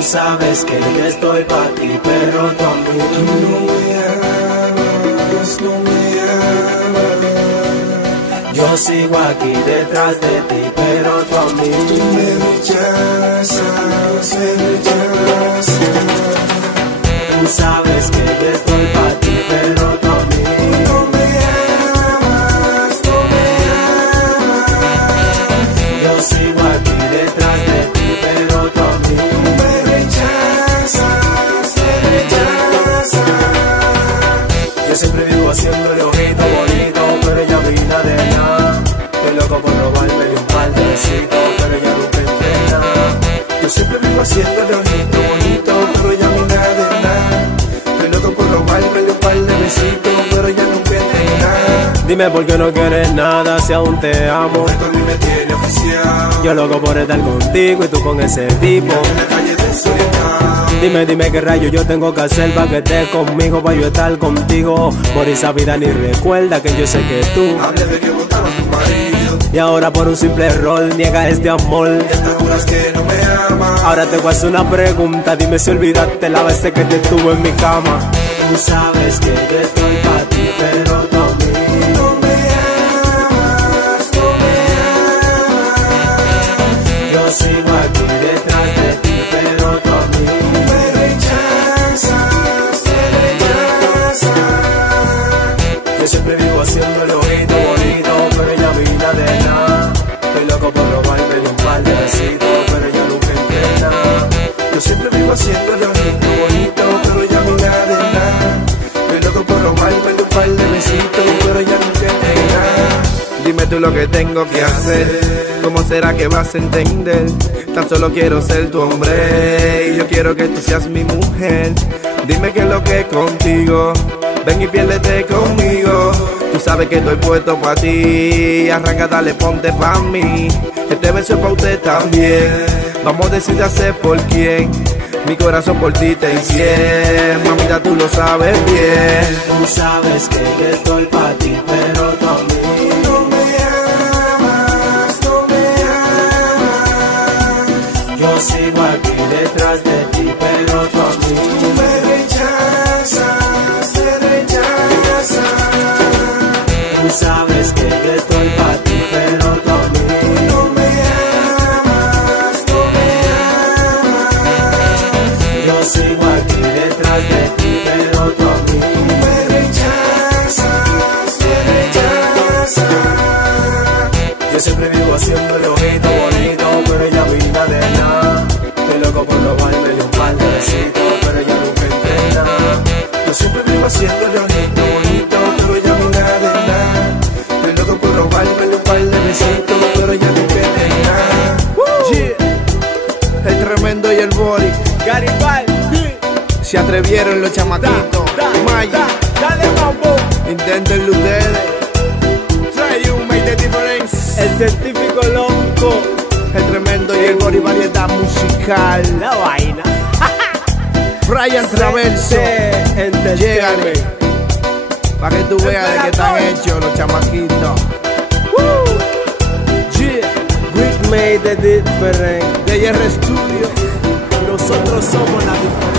Tú sabes que yo estoy pa' ti, pero tú a mí no me amas, no me amas. Yo sigo aquí detrás de ti, pero tú a mí me rechazas, me rechazas. Tú sabes que yo estoy pa' ti, pero tú a mí no me amas, no me amas. Yo sigo aquí detrás de ti, pero tú a mí me rechazas, me rechazas. Yo siempre vivo haciéndole ojito bonito, pero ella vida de nada. Estoy loco por robarme un par de besitos, pero ella nunca entrena. Yo siempre vivo haciéndole ojito bonito, pero ella vida de nada. Estoy loco por robarme un par de besitos, pero ella nunca entrena. Dime por qué no quieres nada si aún te amo. Esto a mí me tiene oficial. Yo loco por estar contigo y tú con ese tipo. En la calle de Soledad. Dime qué rayo yo tengo que hacer para que estés conmigo, para yo estar contigo. Por esa vida ni recuerda que yo sé que tú Hable de que votaba a tu marido. y ahora por un simple error niega este amor. Y hasta juras que no me amas. Ahora te voy a hacer una pregunta, dime si olvidaste la vez que te tuve en mi cama. Tú sabes que yo estoy pa' ti, pero tú a mí no me amas, no me amas. Yo sigo aquí detrás de ti, pero tú a mí me rechazas, me rechazas. Yo siempre vivo haciendo el ojito bonito, pero ella vida de nada. Estoy loco por robarme un par de besitos, pero ella nunca entienda. Yo siempre vivo haciendo el ojito bonito, pero ella vida de nada. Estoy loco por robarme un par de besitos, pero ella nunca entienda. Dime tú lo que tengo que hacer, ¿cómo será que vas a entender? Tan solo quiero ser tu hombre y yo quiero que tú seas mi mujer. Dime qué es lo que es contigo, ven y piérdete conmigo. Tú sabes que estoy puesto pa' ti, arranca, dale, ponte pa' mí. Este beso es pa' usted también, vamos a decidir hacer por quién. Mi corazón por ti te enciende, mamita tú lo sabes bien. Tú sabes que yo estoy pa' ti, pero tú a mí no me amas, no me amas. yo sigo aquí detrás de ti, pero tú a mí me rechazas, me rechazas. Tú sabes que yo estoy pa' ti, pero tú a mí no me amas, no me amas. yo sigo aquí detrás de ti, pero tú a mí me rechazas, me rechazas. Yo siempre vivo haciendo el ojito bonito, pero ella vida de nada. Estoy loco por robarme un par de besitos, pero ella nunca entienda. Yo siempre vivo haciendo el ojito bonito, pero ella vida de nada. Estoy loco por robarme un par de besitos, pero ella nunca entienda. Yeah. El tremendo y el body Garibaldi, se atrevieron los chamaquitos. Maya, dale mambo. inténtenlo ustedes. Try you, make the difference. El científico loco, El tremendo y el body, variedad musical. la vaina. Brian Traverso, llégale, pa' que tú veas de qué están hechos los chamaquitos. Yeah. We made the difference. De IR Studio. Nosotros somos la diferencia.